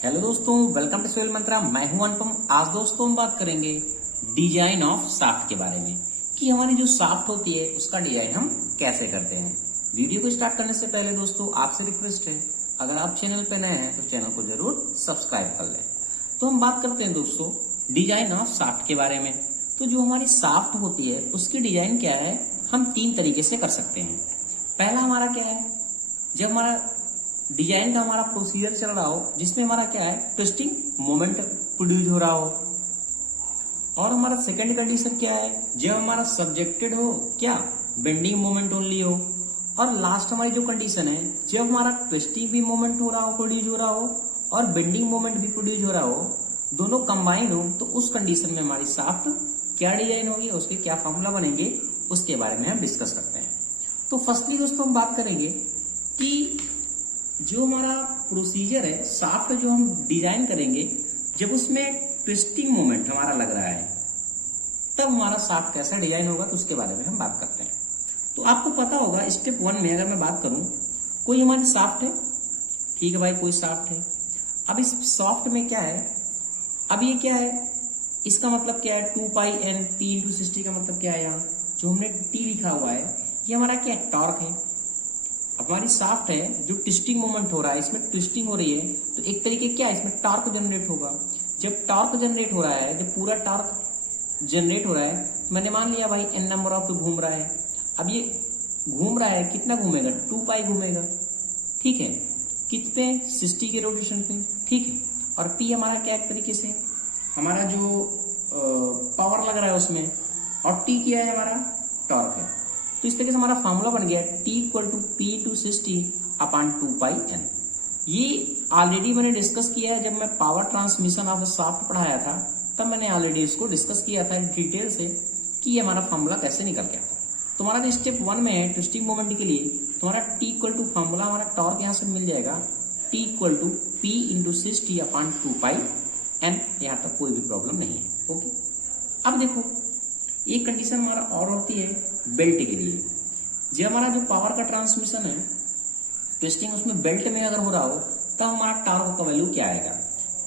Hello दोस्तों, welcome to soil मंत्रा। मैं हूं अनुपम। आज दोस्तों हम बात करेंगे डिजाइन ऑफ शाफ्ट के बारे में कि हमारी जो शाफ्ट होती है उसका डिजाइन हम कैसे करते हैं। वीडियो को स्टार्ट करने से पहले दोस्तों आपसे रिक्वेस्ट है, अगर आप चैनल पे नए हैं तो चैनल को जरूर सब्सक्राइब कर लें। तो हम बात करते हैं दोस्तों डिजाइन ऑफ शाफ्ट के बारे में। तो जो हमारी शाफ्ट होती है उसकी डिजाइन क्या है, हम तीन तरीके से कर सकते हैं। पहला हमारा क्या है, जब हमारा डिजाइन का हमारा प्रोसीजर चल रहा हो जिसमें हमारा क्या है ट्विस्टिंग मोमेंट प्रोड्यूस हो रहा हो। और हमारा सेकंड कंडीशन क्या है, जब हमारा सब्जेक्टेड हो क्या बेंडिंग मोमेंट ओनली हो। और लास्ट हमारी जो कंडीशन है, जब हमारा ट्विस्टिंग भी मोमेंट हो रहा हो, प्रोड्यूस हो रहा हो, और बेंडिंग मोमेंट भी प्रोड्यूस हो रहा हो, दोनों कंबाइन हो, तो उस कंडीशन में हमारी शाफ्ट क्या डिजाइन होगी, उसके क्या फॉर्मूला बनेंगे, उसके बारे में हम डिस्कस करते हैं। तो फर्स्टली दोस्तों हम बात करेंगे कि जो हमारा प्रोसीजर है शाफ्ट जो हम डिजाइन करेंगे, जब उसमें ट्विस्टिंग मोमेंट हमारा लग रहा है तब हमारा शाफ्ट कैसा डिजाइन होगा, तो उसके बारे में हम बात करते हैं। तो आपको पता होगा स्टेप 1 में अगर मैं बात करूं, कोई हमारी शाफ्ट है, ठीक है भाई, कोई शाफ्ट है। अब इस शाफ्ट में क्या है, अब ये क्या है, इसका मतलब क्या है 2πn p/60 का मतलब क्या है, यहाँ जो हमने t लिखा हुआ है ये हमारा क्या है, टॉर्क है। हमारी शाफ्ट है जो ट्विस्टिंग मोमेंट हो रहा है, इसमें ट्विस्टिंग हो रही है, तो एक तरीके क्या है, इसमें टॉर्क जनरेट होगा। जब टॉर्क जनरेट हो रहा है, जब पूरा टॉर्क जनरेट हो रहा है, तो मैंने मान लिया भाई n नंबर ऑफ घूम रहा है। अब ये घूम रहा है, कितना घूमेगा, 2π घूमेगा, ठीक है, कित पे, 60 के रोटेशन पे, ठीक है। और p हमारा क्या एक तरीके से हमारा जो पावर लग रहा है उसमें, और t क्या है, हमारा टॉर्क है। तो इस तरीके से हमारा फॉर्मूला बन गया T = P/60/2πn। ये ऑलरेडी मैंने डिस्कस किया है, जब मैं power transmission of the shaft पढ़ाया था तब मैंने ऑलरेडी इसको डिस्कस किया था डिटेल से कि ये हमारा फॉर्मूला कैसे निकल के आता है। तो हमारा जो स्टेप 1 में है ट्विस्टिंग मोमेंट के लिए, तो हमारा T = फॉर्मूला हमारा टॉर्क यहाँ से मिल जाएगा T = P/60/2πn। यहाँ तक कोई भी प्रॉब्लम नहीं है, ओके। अब देखो एक कंडीशन हमारा और होती है बेल्ट के लिए। जब हमारा जो पावर का ट्रांसमिशन है ट्विस्टिंग उसमें बेल्ट में अगर हो रहा हो, तब हमारा टॉर्क का वैल्यू क्या आएगा,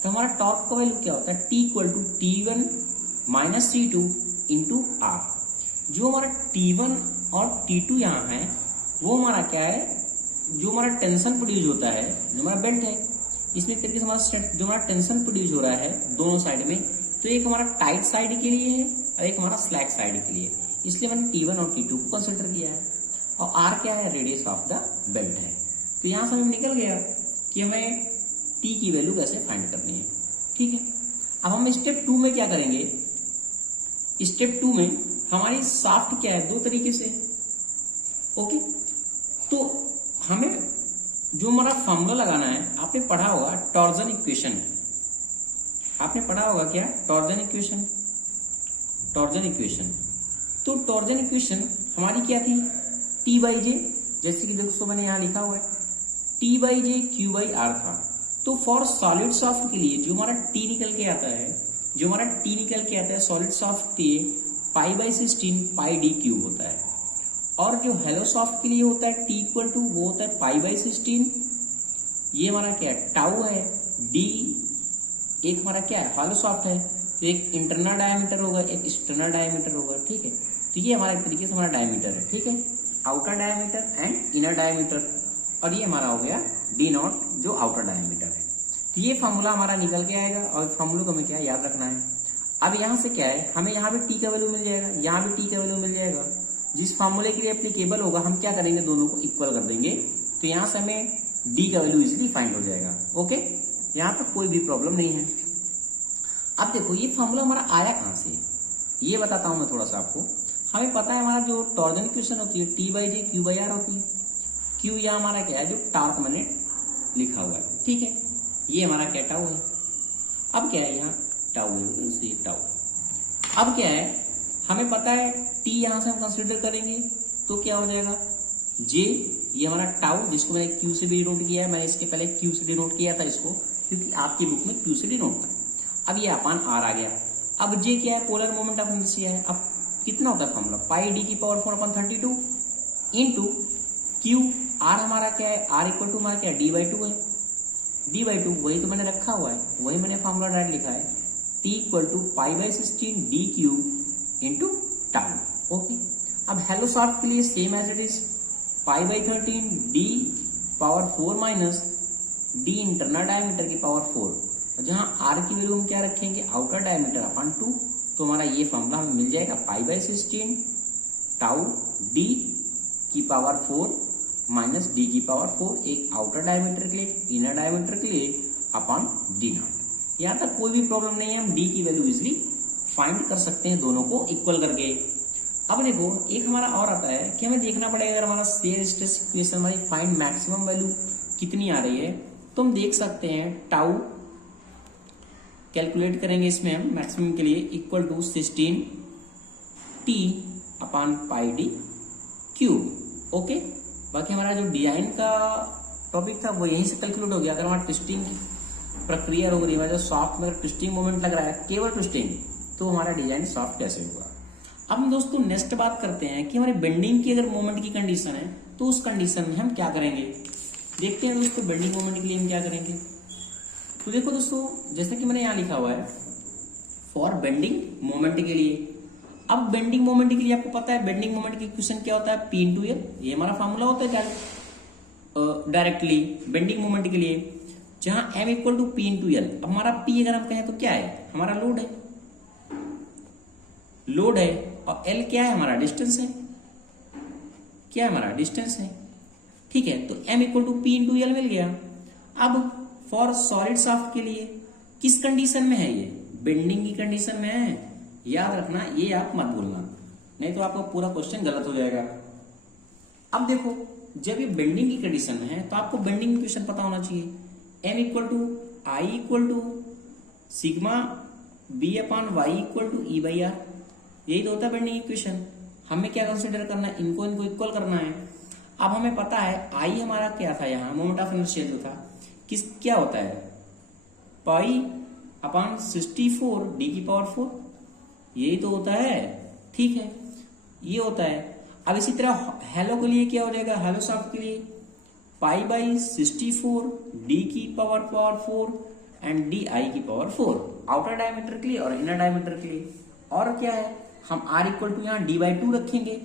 तो हमारा टॉर्क का वैल्यू क्या होता है, T = T1 - T2 × R। जो हमारा T1 और T2 यहाँ है वो हमारा क्या है, जो हमारा टेंशन प्रोड्यूस होता है, जो हमारा बेल्ट है, इसमें तरीके से हमारा जो हमारा टेंशन प्रोड्यूस हो रहा है दोनों साइड में, तो एक हमारा टाइट साइड के लिए है और एक हमारा स्लैक साइड के लिए, इसलिए मैंने T1 और T2 को कंसिडर किया है। और R क्या है, रेडियस ऑफ द बेल्ट है। तो यहां से हमें निकल गया कि हमें T की वैल्यू कैसे फाइंड करनी है, ठीक है। अब हम स्टेप 2 में क्या करेंगे, स्टेप 2 में हमारी शाफ्ट क्या है, दो तरीके से, ओके। तो हमें जो हमारा फॉर्मूला लगाना है, आपने पढ़ा होगा टॉर्जन इक्वेशन, आपने पढ़ा होगा क्या, टॉर्जन इक्वेशन। टॉर्जन इक्वेशन, तो टॉर्जन इक्वेशन हमारी क्या थी, T/J, जैसे कि दोस्तों मैंने यहाँ लिखा हुआ है T/J Q/R था। तो फॉर सॉलिड शाफ्ट के लिए जो हमारा T निकल के आता है, जो हमारा T निकल के आता है सॉलिड शाफ्ट के लिए π/16 πd³ होता है। और जो हेलो शाफ्ट के लिए होता है T = वो होता है π/16, ये हमारा क्या है, टाउ है, D एक हमारा क्या है, हॉलो शाफ्ट है, तो एक इंटरनल डायमीटर होगा, एक एक्सटर्नल डायमीटर होगा, ठीक है। तो ये हमारा एक तरीके से हमारा डायमीटर है, ठीक है, outer diameter and inner diameter. और ये हमारा हो गया D0 जो आउटर डायमीटर है। तो ये फॉर्मूला हमारा निकल के आएगा और फॉर्मूले को हमें क्या याद रखना है। अब यहाँ से क्या है, हमें यहाँ भी T का वैल्यू मिल जाएगा, यहाँ भी T का वैल्यू मिल जाएगा। जिस फॉर्मूले के लिए एप्लीकेबल होगा हम क्या करेंगे, दोनों को इक्वल कर देंगे, तो यहाँ से हमें D का वैल्यू इजिली फाइंड हो जाएगा, ओके। यहाँ तक कोई भी प्रॉब्लम नहीं है। अब देखो ये फॉर्मूला हमारा आया कहां से, ये बताता हूं मैं थोड़ा सा आपको। हमें पता है हमारा जो टॉर्जन इक्वेशन होती है T/J Q/R होती है। Q या हमारा क्या है, जो टॉर्क मैंने लिखा हुआ है, ठीक है, ये हमारा क्या टाउ है। अब क्या है, यहाँ टाउ है, तो इसलिए टाउ। अब क्या है, हमें पता है T यहां से हम कंसिडर करेंगे तो क्या हो जाएगा, J, ये हमारा टाउ जिसको मैंने Q से भी डिनोट किया है, मैंने इसके पहले Q से डिनोट किया था इसको, क्योंकि आपकी बुक में Q से डिनोट था। अब ये अपान R आ गया। अब J क्या है, पोलर मोमेंट ऑफ इनर्शिया है। अब कितना होता है formula, πd⁴/32 into Q। R हमारा क्या है, R = हमारा क्या है, D/2 है। d/2 वही तो मैंने रखा हुआ है, वही मैंने फॉर्मूला डायरेक्ट लिखा है, t equal to π/16 d cube into tau. Okay, अब हेलो सॉफ्ट के लिए same as it is π/13 d power 4 minus d internal diameter की पावर 4, जहां r की वैल्यू हम क्या रखेंगे, आउटर डायमीटर अपॉन 2, तो हमारा ये फॉर्मूला हमें मिल जाएगा π/16 टाउ d की पावर 4 माइनस डी की पावर 4, एक आउटर डायमीटर के लिए, इनर डायमीटर के लिए, अपॉन डी नॉट। यहां तक कोई भी प्रॉब्लम नहीं है, हम डी की वैल्यू इजिली फाइंड कर सकते हैं दोनों को इक्वल करके। अब देखो एक हमारा और आता है कि हमें देखना पड़ेगा अगर हमारा शेयर स्ट्रेस इक्वेशन हमारी फाइंड मैक्सिमम वैल्यू कितनी आ रही है, तो हम देख सकते हैं टाउ कैलकुलेट करेंगे इसमें हम मैक्सिमम के लिए equal to 16 t upon pi D cube. Okay, बाकी हमारा जो डिजाइन का टॉपिक था वो यहीं से कैलकुलेट हो गया। अगर हमारा ट्विस्टिंग की प्रक्रिया हो रही है, जो सॉफ्ट में ट्विस्टिंग मोमेंट लग रहा है, केवल ट्विस्टिंग, तो हमारा डिजाइन सॉफ्ट कैसे होगा। अब हम दोस्तों नेक्स्ट बात करते हैं कि हमारे बेंडिंग की अगर मोमेंट की कंडीशन है तो उस कंडीशन में हम क्या करेंगे। देखते हैं दोस्तों बेंडिंग मोमेंट के लिए हम क्या करेंगे। तो देखो दोस्तों, जैसे कि मैंने यहाँ लिखा हुआ है फॉर बेंडिंग मोमेंट के लिए। अब बेंडिंग मोमेंट के लिए आपको पता है बेंडिंग मोमेंट की इक्वेशन क्या होता है, P इंटू एल, ये हमारा फॉर्मूला होता है डायरेक्टली बेंडिंग मोमेंट के लिए, जहां m equal to P into L. अब हमारा P अगर हम कहें तो क्या है, हमारा लोड है, और L क्या है, हमारा डिस्टेंस है, क्या है, हमारा डिस्टेंस है। ठीक है, तो m equal to P into L मिल गया। अब फॉर सॉलिड शाफ्ट के लिए किस कंडीशन में है, ये बेंडिंग की कंडीशन में है, याद रखना, ये आप मत भूलना, नहीं तो आपका पूरा क्वेश्चन गलत हो जाएगा। अब देखो जब ये बेंडिंग की कंडीशन में है तो आपको बेंडिंग इक्वेशन पता होना चाहिए, m equal to I equal to sigma b upon Y equal to E by R, यही तो होता है बेंडिंग इक्वेशन। हमें क्या कंसिडर करना है, इनको इक्वल करना है। अब हमें पता है आई हमारा क्या था, यहाँ मोमेंट ऑफ इनर्शिया जो था क्या होता है, पाई अपॉन 64 डी की पावर 4, यही तो होता है। ठीक है, ये होता है। अब इसी तरह हेलो के लिए क्या हो जाएगा, हेलो सॉफ्ट के लिए π/64 डी की पावर 4 एंड डी आई की पावर 4, आउटर डायमीटर के लिए और इनर डायमीटर के लिए। और क्या है, हम r इक्वल टू यहाँ d/2 रखेंगे,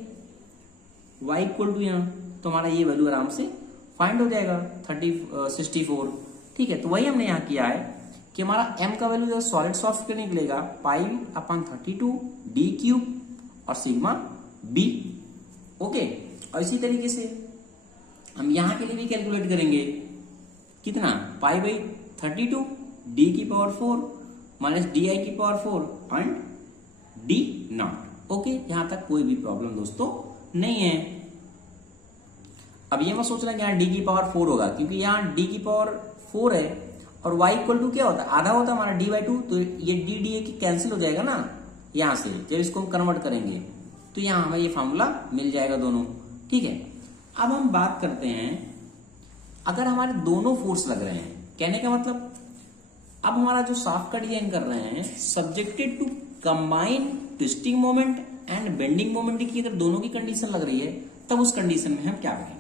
y इक्वल टू यहाँ, तो हमारा ये वैल्यू आराम से फाइंड हो जाएगा 64। ठीक है, तो वही हमने यहाँ किया है कि हमारा m का वैल्यू सॉलिड सॉफ्ट के निकलेगा π/32 d क्यूब और सिग्मा b। ओके, और इसी तरीके से हम यहाँ के लिए भी कैलकुलेट करेंगे, कितना, π/32 d की पावर 4 माइनस डी आई की power 4 and D not. Okay, यहां तक कोई भी प्रॉब्लम दोस्तों नहीं है। अब ये मत सोचना कि यहाँ डी की पावर 4 होगा, क्योंकि यहाँ डी की पावर 4 है और y इक्वल टू क्या होता है, आधा होता है हमारा d/2, तो ये डी की कैंसिल हो जाएगा ना यहाँ से, जब इसको हम कन्वर्ट करेंगे तो यहाँ हमें ये फॉर्मूला मिल जाएगा दोनों। ठीक है, अब हम बात करते हैं अगर हमारे दोनों फोर्स लग रहे हैं, कहने का मतलब अब हमारा जो शाफ्ट का डिजाइन कर रहे हैं subjected to combine twisting moment and bending moment की अगर दोनों की कंडीशन लग रही है, तब उस कंडीशन में हम क्या करेंगे।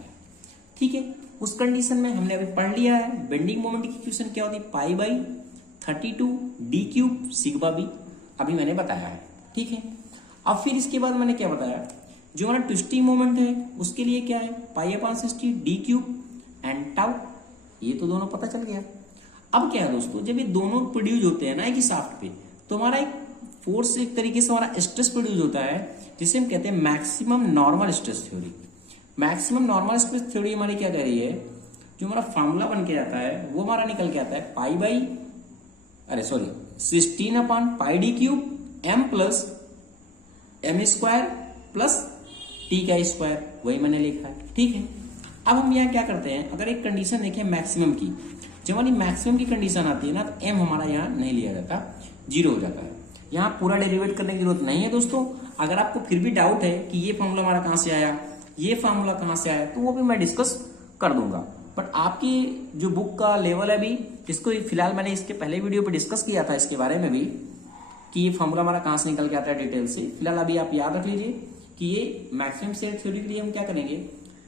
ठीक है, उस कंडीशन में हमने अभी पढ़ लिया है बेंडिंग मोमेंट की इक्वेशन क्या होती है, π/32 डी क्यूब सिग्मा बी, अभी मैंने बताया है। ठीक है, अब फिर इसके बाद मैंने क्या बताया, जो हमारा ट्विस्टिंग मोमेंट है उसके लिए क्या है, π/60 डी क्यूब एंड टाउ, ये तो दोनों पता चल गया। अब क्या है दोस्तों, जब ये दोनों प्रोड्यूस होते हैं ना एक ही शाफ्ट पे, तो हमारा एक फोर्स एक तरीके से हमारा स्ट्रेस प्रोड्यूस होता है, जिसे हम कहते हैं maximum normal stress theory. Maximum normal stress theory हमारी क्या कह रही है, जो हमारा फॉर्मूला बन के आता है वो हमारा निकल के आता है 16/πd³ m plus m square plus t का स्क्वायर, वही मैंने लिखा है। ठीक है, अब हम यहाँ क्या करते हैं, अगर एक कंडीशन देखें मैक्सिमम की, जब हमारी मैक्सिमम की कंडीशन आती है ना, तो m हमारा यहाँ नहीं लिया जाता, 0 हो जाता है। यहाँ पूरा डेरिवेट करने की जरूरत नहीं है दोस्तों। अगर आपको फिर भी डाउट है कि ये फॉर्मूला हमारा कहाँ से आया, ये फॉर्मूला कहाँ से आया, तो वो भी मैं डिस्कस कर दूंगा। बट आपकी जो बुक का लेवल है अभी, इसको फिलहाल मैंने इसके पहले वीडियो पे डिस्कस किया था इसके बारे में भी, कि ये फॉर्मूला हमारा कहाँ से निकल के आता है डिटेल से। फिलहाल अभी आप याद रख लीजिए कि ये मैक्सिमम शेयर थ्योरी के लिए हम क्या करेंगे,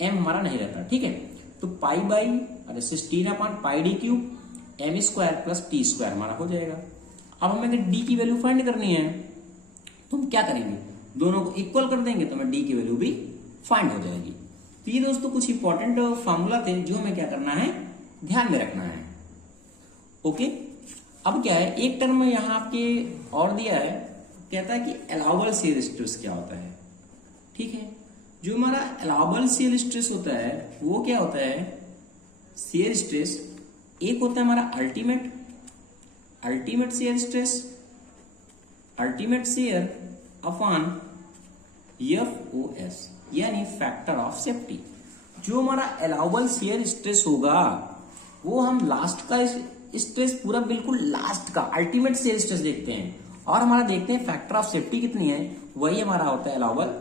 m हमारा नहीं रहता। ठीक है, तो 16/πd³ M square plus T square हमारा हो जाएगा। अब हमें अगर डी की वैल्यू फाइंड करनी है तो हम क्या करेंगे, दोनों को इक्वल कर देंगे तो हमें डी की वैल्यू भी फाइंड हो जाएगी। तो ये दोस्तों कुछ इंपॉर्टेंट फॉर्मूला थे जो हमें क्या करना है, ध्यान में रखना है। ओके, अब क्या है, एक टर्म में यहां आपके और दिया है, कहता है कि अलाउबल शियर स्ट्रेस क्या होता है। ठीक है, जो हमारा अलाउबल शियर स्ट्रेस होता है वो क्या होता है, शियर स्ट्रेस एक होता है हमारा ultimate shear stress, ultimate shear upon FOS यानी फैक्टर ऑफ सेफ्टी। जो हमारा अलाउबल शियर स्ट्रेस होगा वो हम लास्ट का स्ट्रेस पूरा बिल्कुल लास्ट का अल्टीमेट शियर स्ट्रेस देखते हैं, और हमारा देखते हैं फैक्टर ऑफ सेफ्टी कितनी है, वही हमारा होता है अलाउबल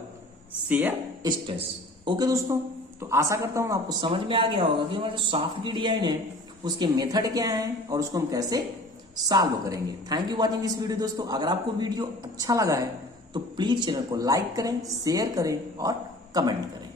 शियर स्ट्रेस। ओके दोस्तों, तो आशा करता हूं आपको समझ में आ गया होगा कि हमारा जो शाफ्ट की डिजाइन है उसके मेथड क्या है और उसको हम कैसे सॉल्व करेंगे। Thank you watching this video दोस्तों। अगर आपको वीडियो अच्छा लगा है तो प्लीज चैनल को लाइक करें, शेयर करें और कमेंट करें।